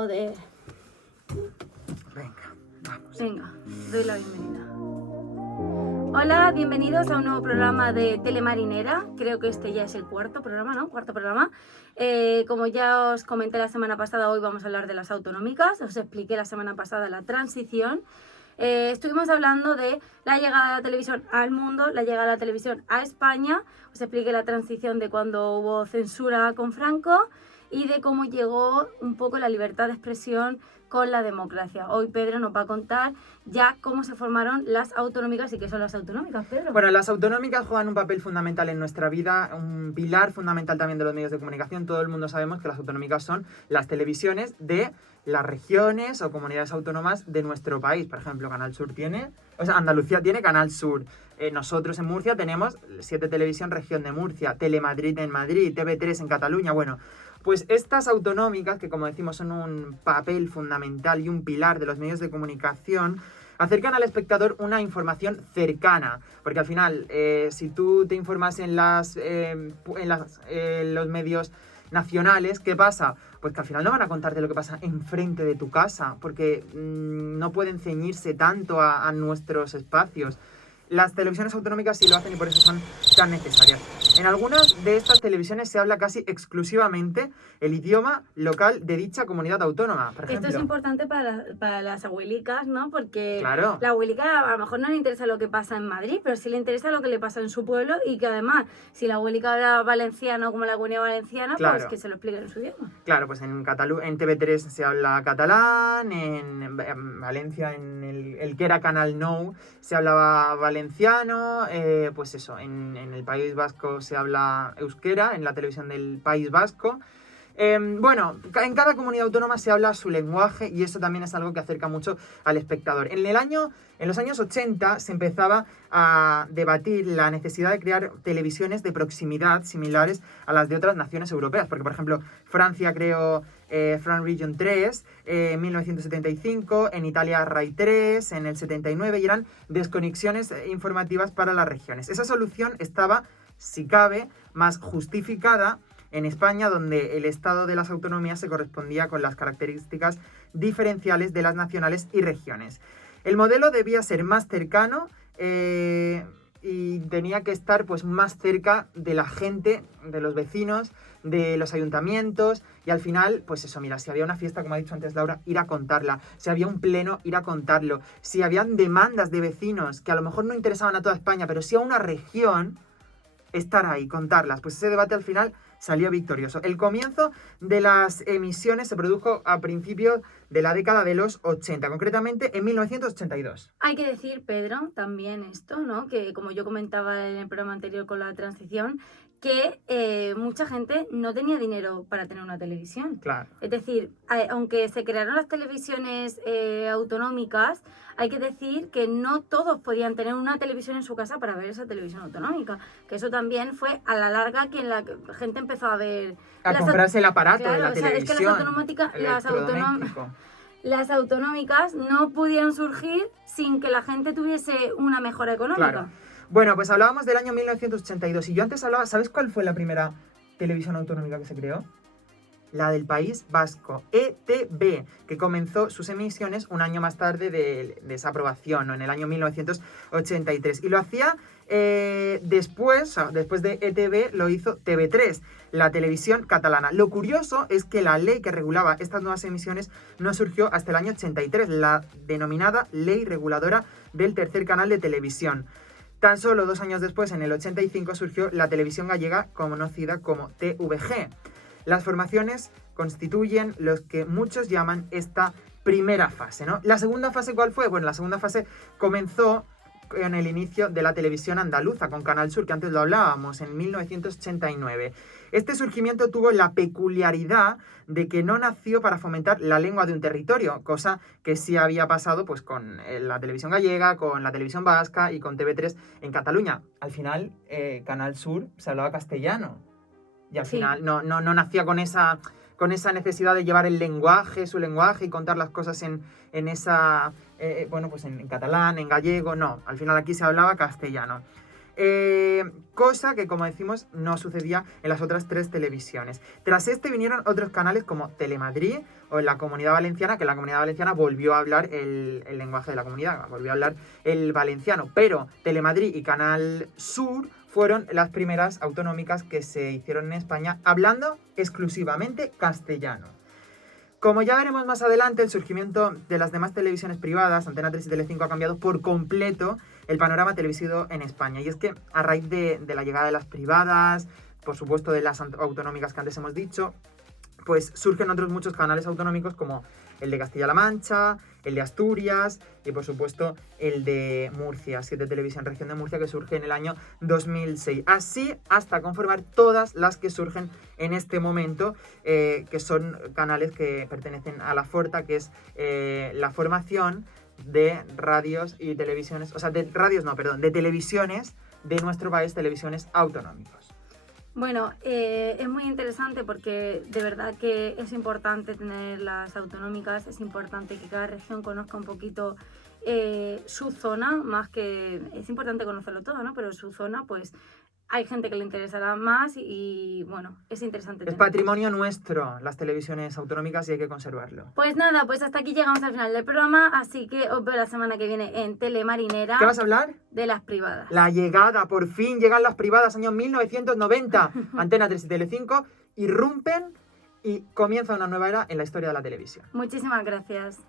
Joder. Venga, vamos. Venga, doy la bienvenida. Hola, bienvenidos a un nuevo programa de Telemarinera. Creo que este ya es el cuarto programa, ¿no? Cuarto programa. Como ya os comenté la semana pasada, hoy vamos a hablar de las autonómicas. Os expliqué la semana pasada la transición. Estuvimos hablando de la llegada de la televisión al mundo, la llegada de la televisión a España. Os expliqué la transición de cuando hubo censura con Franco y de cómo llegó un poco la libertad de expresión con la democracia. Hoy Pedro nos va a contar ya cómo se formaron las autonómicas y qué son las autonómicas, Pedro. Bueno, las autonómicas juegan un papel fundamental en nuestra vida, un pilar fundamental también de los medios de comunicación. Todo el mundo sabemos que las autonómicas son las televisiones de las regiones o comunidades autónomas de nuestro país. Por ejemplo, Canal Sur tiene, Andalucía tiene Canal Sur. Nosotros en Murcia tenemos 7 Televisión Región de Murcia, Telemadrid en Madrid, TV3 en Cataluña. Bueno, pues estas autonómicas, que como decimos son un papel fundamental y un pilar de los medios de comunicación, acercan al espectador una información cercana, porque al final, si tú te informas en los medios nacionales, ¿qué pasa? Pues que al final no van a contarte lo que pasa enfrente de tu casa, porque no pueden ceñirse tanto a nuestros espacios. Las televisiones autonómicas sí lo hacen y por eso son tan necesarias. En algunas de estas televisiones se habla casi exclusivamente el idioma local de dicha comunidad autónoma. Por ejemplo, esto es importante para las abuelicas, ¿no? Porque claro, la abuelica a lo mejor no le interesa lo que pasa en Madrid, pero sí le interesa lo que le pasa en su pueblo y que además, si la abuelica habla valenciano como la Comunidad Valenciana, claro, pues que se lo explique en su idioma. Claro, pues en TV3 se habla catalán, en Valencia, en el que era Canal Nou, se hablaba valenciano, pues eso, en el País Vasco se habla euskera, en la televisión del País Vasco. Bueno, en cada comunidad autónoma se habla su lenguaje y eso también es algo que acerca mucho al espectador. En los años 80 se empezaba a debatir la necesidad de crear televisiones de proximidad similares a las de otras naciones europeas, porque por ejemplo Francia creó France Region 3 en 1975, en Italia Rai 3 en el 79 y eran desconexiones informativas para las regiones. Esa solución estaba, si cabe, más justificada en España, donde el estado de las autonomías se correspondía con las características diferenciales de las nacionales y regiones. El modelo debía ser más cercano y tenía que estar pues, más cerca de la gente, de los vecinos, de los ayuntamientos y al final, pues eso, mira, si había una fiesta, como ha dicho antes Laura, ir a contarla, si había un pleno, ir a contarlo, si habían demandas de vecinos que a lo mejor no interesaban a toda España, pero sí a una región, estar ahí, contarlas, pues ese debate al final salió victorioso. El comienzo de las emisiones se produjo a principios de la década de los 80, concretamente en 1982. Hay que decir, Pedro, también esto, ¿no? Que como yo comentaba en el programa anterior con la transición, que mucha gente no tenía dinero para tener una televisión. Claro. Es decir, aunque se crearon las televisiones autonómicas, hay que decir que no todos podían tener una televisión en su casa para ver esa televisión autonómica. Que eso también fue a la larga que la gente empezó a ver... comprarse el aparato de la televisión. Es que las autonómicas no pudieron surgir sin que la gente tuviese una mejora económica. Claro. Bueno, pues hablábamos del año 1982 y yo antes hablaba, ¿sabes cuál fue la primera televisión autonómica que se creó? La del País Vasco, ETV, que comenzó sus emisiones un año más tarde de esa aprobación, ¿no? En el año 1983. Y lo hacía después de ETV, lo hizo TV3, la televisión catalana. Lo curioso es que la ley que regulaba estas nuevas emisiones no surgió hasta el año 83, la denominada Ley Reguladora del Tercer Canal de Televisión. Tan solo 2 años después, en el 85, surgió la televisión gallega conocida como TVG. Las formaciones constituyen los que muchos llaman esta primera fase, ¿no? ¿La segunda fase cuál fue? Bueno, la segunda fase comenzó en el inicio de la televisión andaluza con Canal Sur, que antes lo hablábamos, en 1989. Este surgimiento tuvo la peculiaridad de que no nació para fomentar la lengua de un territorio, cosa que sí había pasado pues, con la televisión gallega, con la televisión vasca y con TV3 en Cataluña. Al final, Canal Sur se hablaba castellano y al final no nacía con esa necesidad de llevar su lenguaje y contar las cosas en catalán, en gallego, no. Al final aquí se hablaba castellano. Cosa que, como decimos, no sucedía en las otras 3 televisiones. Tras este vinieron otros canales como Telemadrid o en la Comunidad Valenciana, que la Comunidad Valenciana volvió a hablar el lenguaje de la comunidad, volvió a hablar el valenciano. Pero Telemadrid y Canal Sur fueron las primeras autonómicas que se hicieron en España hablando exclusivamente castellano. Como ya veremos más adelante, el surgimiento de las demás televisiones privadas, Antena 3 y Telecinco, ha cambiado por completo el panorama televisivo en España. Y es que a raíz de la llegada de las privadas, por supuesto de las autonómicas que antes hemos dicho, pues surgen otros muchos canales autonómicos como el de Castilla-La Mancha, el de Asturias y por supuesto el de Murcia, 7 Televisión Región de Murcia, que surge en el año 2006. Así hasta conformar todas las que surgen en este momento, que son canales que pertenecen a la Forta, que es la formación de radios y televisiones, o sea, de televisiones de nuestro país, televisiones autonómicos. Bueno, es muy interesante porque de verdad que es importante tener las autonómicas, es importante que cada región conozca un poquito su zona, más que es importante conocerlo todo, ¿no? Pero su zona, pues hay gente que le interesará más y bueno, es interesante. Es patrimonio nuestro, las televisiones autonómicas, y hay que conservarlo. Pues nada, pues hasta aquí llegamos al final del programa, así que os veo la semana que viene en Telemarinera. ¿Qué vas a hablar? De las privadas. La llegada, por fin llegan las privadas, año 1990. Antena 3 y Telecinco irrumpen y comienza una nueva era en la historia de la televisión. Muchísimas gracias.